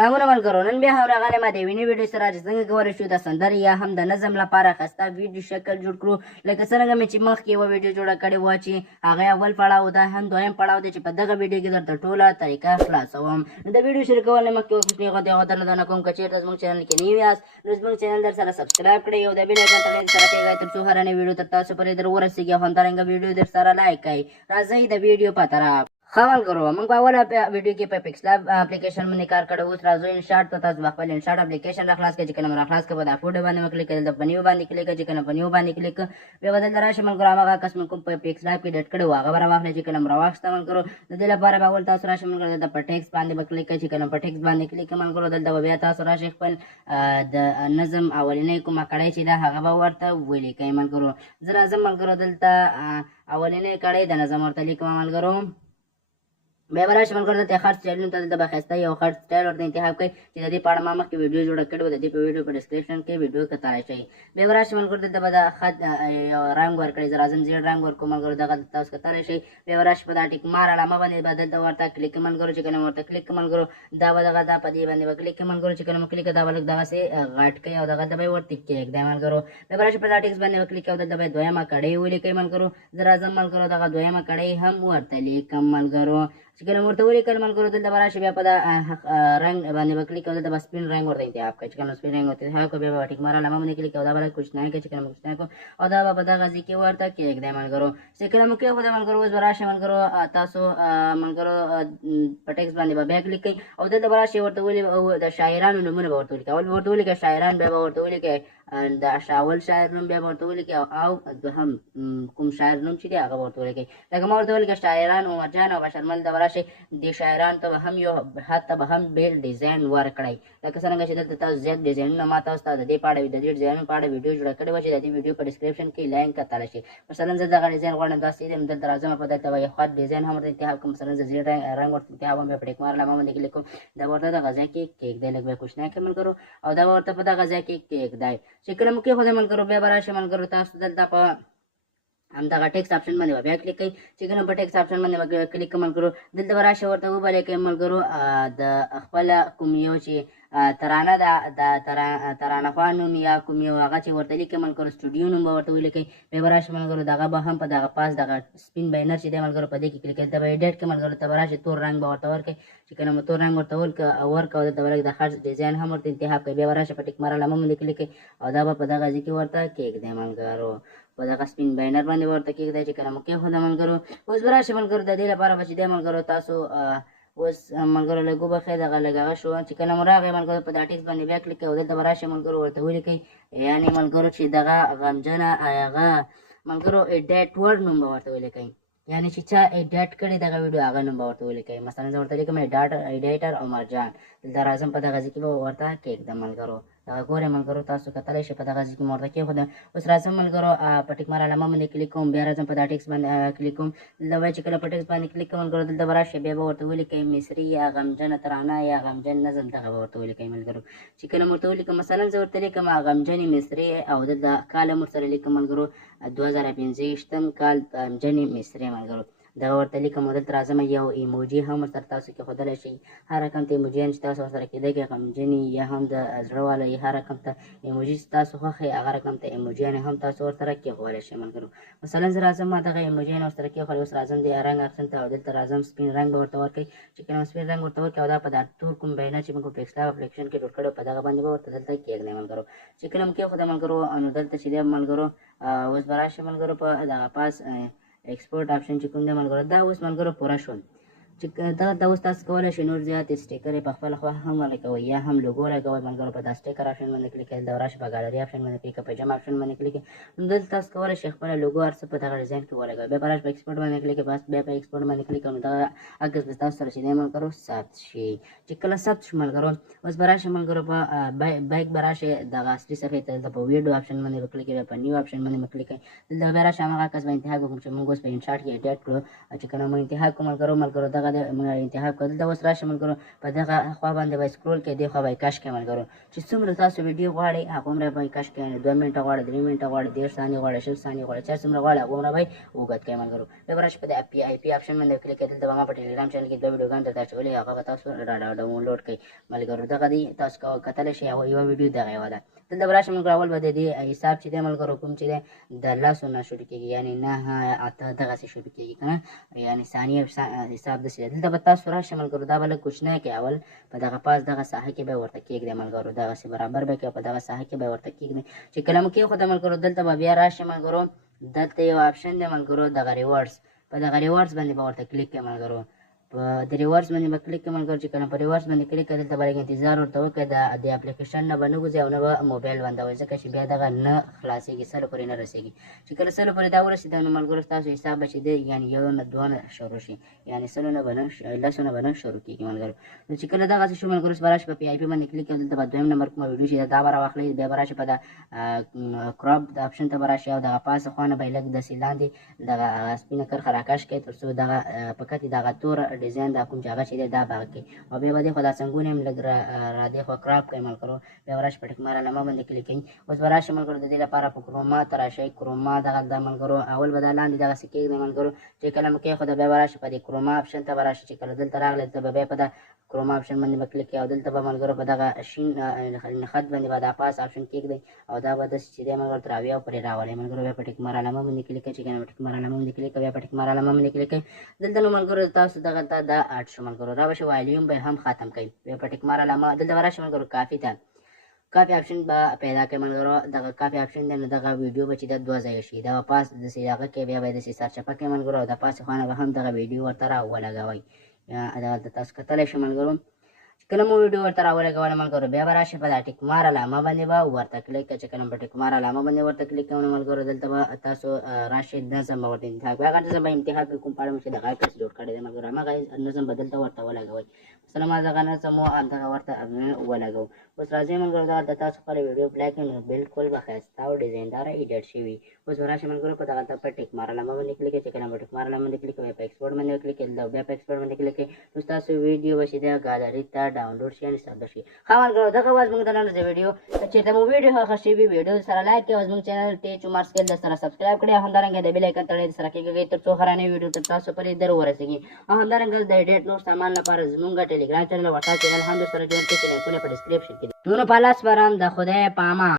هغه ملګرو نن بیا هم راغلی ما د ویني ویډیو سره چې څنګه کولی شو د سندرې یا هم د نظم لپاره ښایسته ویډیو شکل جوړ کړو لکه څرنګه مې چې مخکې یوه ویډیو جوړه کړې وه چې هغه اول پړاو ده هم دویم پړاو دی چې په دغه ویډیو کې درته ټوله طریقه خلاصوم نو د ویډیو شروع کول نه مخکې کوشش غوښتنې غوښتنه کوم که چېرته زموږ چینل کې نوي یاست نو زموږ چینل در سره سبسکرایب کړئ او د بیل ایکن ته سره کېږئ تر څو هره نوې ویډیو تر تاسو پورې در ورسېږي او همدارنګه ویډیو در سره لایک کړئ راځئ د ویډیو په طرف ښه ملګرو موږ په اوله ویډیو کې په پکس لاب اپلیکیشن باندې کار کړی اوس راځو انشاټ ته تاسو به خپل انشاټ اپلیکیشن راخلاص کړئ چې کله مو راخلاص کړئ به دا فوټو باندې مو کلیک کړئ دلته په نیو باندې کلیک کړئ چې کله په نیو باندې کلیک بیا به دلته راشئ ملګرو هماغه کس مو کوم په پکس لاب کې ډېټ کړی وو هغه به راواخلئ چې کله مو راواخیسته ملګرو د دې لپاره به اول تاسو راشئ ملګرو دلته په ټیکس باندې به کلیک کړئ چې کله په ټیکس باندې کلیک کړئ ملګرو دلته به بیا تاسو راشئ خپل د نظم اولنۍ کومه کړۍ چې ده هغه به ورته ولیکئ ملګرو زه راځم ملګرو دلته اولنۍ کړۍ د نظم ورته لیکم ملګرو بیا به راشئ ملګرو دلته خط سټایلونو ته دلته به ښایسته یو خط سټایل ورته انتخاب کړئ چې د دې په اړه ما مخکې ویډیو جوړه کړې وه د دې په ویډیو په ډسکرپشن کې ویډیو کتلی شئ بیا به راشئ ملګرو دلته به د خط یو رنګ ورکړئ زه راځم زیړ رنګ ورکړو ملګرو دغه تاسو کتلی شئ بیا به راشئ په دا ټیک مار علامه باندې به دلته ورته کلیک کړئ ملګرو چې کله مو ورته کلیک کړئ ملګرو دا به دغه دا په دې باندې به کلیک کړئ ملګرو چې کله مو کلیک کړئ دا به لږ دغسې غټ کړئ او دغه ته به یې ورته کېږدئ ملګرو بیا به راشئ په دا ټیکس باندې به کلیک کړئ او دلته به یې دویمه کړۍ ولیکئ ملګرو زه راځم ملګرو دغه دویمه کړۍ هم ورته لیکم ملګرو چې کله مو ورته ولیکل ملګرو دلته به راشئ بیا په دا رنګ باندې به کلیک کوئ دلته به سپین رنګ ورته انتخاب کړئ چې کله سپین رنګ ورته انتخاب کړئ بیا به ټیک مار علامه باندې کلیک کوئ دا به کوچنی کړئ چې کله مو کوچنی کړو او دا به په دغه ځای کې ورته کېږدئ ملګرو چې کله مو کېښودئ ملګرو اوس به راشئ ملګرو تاسو ملګرو په ټیکس باندې به بیا کلیک کوئ او دلته به راشئ ورته د شاعرانو نومونه به ورته ولیکئ اول به ورته ولیکئ شاعران بیا به ورته ولیکئ د اول شاعر نوم بیا به ورته ولیکئ او دوهم کوم شاعر نوم چې دی هغه به ورته ولیکئ لکه ما ورته ولیکئ شاعران عمرجان او بشرمل ته به راشئ دې شاعرانو ته به هم یو حد ته به هم بیل ډیزاین ورکړئ لکه څرنګه چې دلته تاسو زیات ډیزاینونه ما تاسو ته د دې په اړه د دې ډیزاینونو په اړه ویډیو جوړه کړې وه چې د دې ویډیو په ډسکرپشن کې لینک کتلی شي مثلا زه دغه ډیزاین غواړم داسې یم دلته راځم په دلته به یو خط ډیزاین هم ورته انتخاب کړم مثلا زه زیړ رنګ ورته انتخاب کړم بیا په ټیک مار علامه باندې کلیک کوم دا به ورته دغه ځای کې کېږدئ لږ به یې کوچنی کړئ ملګرو او دا به ورته په دغه ځای کې کېږدئ چې کله مو کېښودئ ملګرو بیا به راشئ ملګرو تاسو دلته په همدغه ټیکس آپشن باندې به بیا کلیک کوئ چې کله په ټیکس آپشن باندې به کلیک کوئ ملګرو دلته به راشئ ورته وبلیکئ ملګرو د خپله کوم یو چې ترانه ده د ترانه خوان نوم یا کوم یو هغه چې ورته لیکئ ملګرو سټوډیو نوم به ورته ولیکئ بیا به راشئ ملګرو دغه به هم په دغه پاس دغه سپین بینر چې دی ملګرو په دې کې کلیک دلته به ایډیټ کړئ ملګرو ته به راشئ تور رنګ به ورته ورکړئ چې کله مو تور رنګ ورته ورکړه دلته به لږ د خط ډیزاین هم ورته انتخاب کړئ بیا به راشئ په ټیک مار علامه باندې کلیک کړئ او دا به په دغه ځای کې ورته کېږدئ ملګرو په دغه سپین بینر باندې ورته کېږدئ چې کله مو کېښوده ملګرو اوس به راشئ ملګرو د دې لپاره به چې دی ملګرو تاسو اوس ملګرو لږ وبښئ دغه لږ هغه شو چې کله مو راغی ملګرو په دا ټیکس باندې بیا کلیک کوئ دلته به راشئ ملګرو ورته ولیکئ یعنې ملګرو چې دغه غمجنه هغه ملګرو ایډیټ ورډ نوم به ورته ولیکئ یعنې چې چا ایډیټ کړی دغه ویډیو هغه نوم به ورته ولیکئ مثلا زه ورته لیکم ایډیټر عمرجان دلته راځم په دغه ځای کې به ورته کېږدم ملګرو دغه ګورئ ملګرو تاسو کتلی شئ په دغه ځای کې مو ورته کېښودم اوس راځم ملګرو په ټیک مار علامه باندې کلیک کوم بیا راځم په دا ټیکس باندې کلیک کوم دلته به چې کله په ټیکس باندې کلیک کوم ملګرو دلته به راشئ بیا به ورته ولیکئ مصري یا غمجنه ترانه یا غمجن نظم دغه به ورته ولیکئ ملګرو چې کله مو ورته ولیکم مثلا زه ورته لیکم غمجنې مصري او دلته کال هم ورسره لیکم ملګرو 2015 کال غمجنې مصري ملګرو دغه ورته لیکم او دلته راځم یو ایموجي هم ورسره تاسو کېښودلی شئ هر رقم ته ایموجیان چې تاسو ورسره کېدی کې غمجنې یا هم د زړه والی هر رقم ته ایموجي چې تاسو خوښ یې هغه رقم ته ایموجیان هم تاسو ورسره کېښودلی شئ ملګرو مثلا زه راځم ما دغه ایموجیان ورسره کېښودل اوس راځم د رنګ آپشن ته او دلته راځم سپین رنګ به ورته ورکړئ چې کله سپین رنګ ورته ورکړئ او دا په دا تور کوم بینر چې موږ په پکس لاب اپلیکیشن کې جوړ کړی په دغه باندې به ورته دلته کېږدئ ملګرو چې کله مو کېښوده ملګرو نو دلته چې دی ملګرو اوس به راشئ ملګرو په دغه پاس ایکسپورټ آپشن چې کوم دی ملګرو دا اوس ملګرو پوره شول چې دا اوس تاسو کولی شئ نور زیات سټیکر یې په خپله خوا هم ولګوئ یا هم لوګو لګوئ ملګرو په دا سټیکر آپشن باندې کلیک کړئ دلته راشئ په ګالري آپشن باندې کلیک کړئ په جمع آپشن باندې کلیک کړئ نو دلته تاسو کولی شئ خپله لوګو هر څه په دغه ډیزاین کې ولګوئ بیا به راشئ په ایکسپورټ باندې کلیک کړئ بس بیا په ایکسپورټ باندې کلیک کړئ نو دغه عکس به ستاسو سره چې دی ملګرو ثبت شي چې کله ثبت شو ملګرو اوس به راشئ ملګرو په بایک به راشئ دغه اصلي صفحې ته دلته په ویډیو آپشن باندې به کلیک کړئ په نیو آپشن باندې به کلیک کړئ دلته بیا راشئ هماغه عکس به انتخاب وکړو چې موږ اوس په انشاټ کې ایډیټ کړو چې کله مو انتخاب کړو ملګرو دغه دغه موږ انتخاب کړل. دلته اوس راشئ ملګرو په دغه خوا باندې به سکرول کوئ، دې خوا به یې کش کوئ ملګرو. چې څومره تاسو ویډیو غواړئ هغومره به یې کش کوئ، 2 منټه غواړئ، 3 منټه غواړئ، 10 ثانیې غواړئ، 20 ثانیې غواړئ، چا څومره غواړئ هغومره به یې اوږد کوئ ملګرو. بیا به راشئ په دې آی پي آپشن باندې کلیک کوئ. دلته به ما په ټلیګرام چینل کې 2 ویډیوګانې درته اچولي، هغه به تاسو ډاونلوډ کړئ ملګرو. دغه دی تاسو کتلی شئ یوه ویډیو دغه یوه ده. دلته به راشئ ملګرو، اول به د دې حساب چې دی ملګرو کوم چې دی د لسو نه شروع کېږي، یعنې 9 8 دغسې شروع کېږي که نه، یعنې ثانیې حساب داسې دی. دلته به تاسو راشئ ملګرو، دا به لږ کوچنی کړئ، اول په دغه پاس دغه ساحه کې به ورته کېږدئ ملګرو، دغسې برابر به کړئ او په دغه ساحه کې به ورته کېږدئ. چې کله مو کېښوده ملګرو دلته به بیا راشئ ملګرو، دلته یو آپشن دی ملګرو دغه ریوارډز، په دغه ریوارډز باندې به ورته کلیک کړئ ملګرو. په د ریوارډز باندې به کلیک کړئ ملګرو. چې کله په ریوارډز باندې کلیک کړئ دلته به لږ انتظار ورته وکړئ، د اپلیکیشن نه به نه وځئ او نه به موبایل بندوئ، ځکه چې بیا دغه نه خلاصېږي، 100 پورې نه رسېږي. چې کله 100 پورې دا ورسېده نو ملګرو ستاسو حساب به چې دی یعنې 1 نه 2 نه شروع شي، یعنې 100 نه به نه 10 نه به نه شروع کېږي ملګرو. نو چې کله دغسې شو ملګرو به راشئ په پی آی پي باندې کلیک کړئ، دلته به 2م نمبر کومه ویډیو چې ده دا به راواخلئ. بیا به راشئ په د کراپ د آپشن ته به راشئ او دغه پاسه خوا نه به یې لږ داسې لاندې دغه سپینه کرښه راکش کړئ تر څو دغه په کتې دغه تور ډیزاین دا کوم چې هغه چې دی دا به کړئ او بیا به دې خوا دا څنګونه هم لږ را دې خوا کراپ کړئ ملګرو. بیا به راشئ په ټیک مار علامه باندې کلیک کوئ. اوس به راشئ ملګرو د دې لپاره په کروما ته راشئ. کروما دغه ده ملګرو، اول به دا لاندې دغسې کېږدئ ملګرو. چې کله مو کېښوده بیا به راشئ په دې کروما آپشن ته به راشئ. چې کله دلته راغلی دلته به بیا په د کروما آپشن باندې به کلیک کړئ او دلته به ملګرو په دغه شین نښت باندې به دا پاس آپشن کېږدئ او دا به داسې چې دی ملګرو تر 70 پورې راولئ ملګرو. بیا په ټیک مار علامه باندې کلیک کړئ. چې کله په ټیک مار علامه باندې کلیک کړئ بیا په ټیک مار علامه باندې کلیک کړئ. دلته نو ملګرو تاسو دغلته دا اډ شو ملګرو، را به شي والیوم به هم ختم کړئ. بیا په ټیک مار علامه دلته به راشئ ملګرو کافي ته، کافي آپشن به پیدا کړئ ملګرو. دغه کافي آپشن دی نو دغه ویډیو به چې ده 2 ځایه شي، دا به پاس داسې هغه کې بیا به یې داسې سرچپه کړئ ملګرو او د پاسې خوا نه به هم دغه ویډیو ورته را ولګوئ. دغلته تاسو کتلی شئ ملګرو. کله مو ویډیو ورته راولګوله ملګرو بیا به راشئ په دا ټیک مار علامه باندې به ورته کلیک کړئ. چې کله په ټیک مار علامه باندې ورته کلیک کوئ نو ملګرو دلته به تاسو راشئ نظم به ورته انتخاب کړئ. هغه نظم به انتخاب کړئ کوم پاړه مو چې د غږ کس جوړ کړی دی ملګرو، همغه نظم به دلته ورته ولګوئ. مثلا ما دغه نظم و همدغه ورته ولګوو. اوس راځئ ملګرو دغلته تاسو خپله ویډیو پلی کړئ نو بالکل به ښایسته او ډیزاینداره ایډیټ شوي. اوس به راشئ ملګرو په دغلته په ټیک مار علامه باندې کلیک کړئ. چې کله په ټیک مار علامه باندې کلیک کوئ په ایکسپورټ باندې کلیک کړئ، بیا په ایکسپورټ باندې کلیک کړئ نو ستاسو ویډیو به چې دی ګالري ته ډاونلوډ شي یعنې ثبت شي. ښه ملګرو دغه وه زموږ د نن ورځې ویډیو. که چېرته مو ویډیو ښه شوي ویډیو سره لایک کړئ او زموږ چینل ټیچ عمر سکیل درسره سبسکرایب کړئ او همدارنګه د بیل آیکن تړئ درسره کېږئ تر څو هره نوې ویډیو تر تاسو پورې در ورسېږي. او همدارنګه د ایډیټ نور سامان لپاره زموږ ټلیګرام چینل او واټساپ چینل هم درسره جوړ کړئ چې لینکونه په ډسکرپشن کې دي. نو په لاس سپارم د خدای په امان.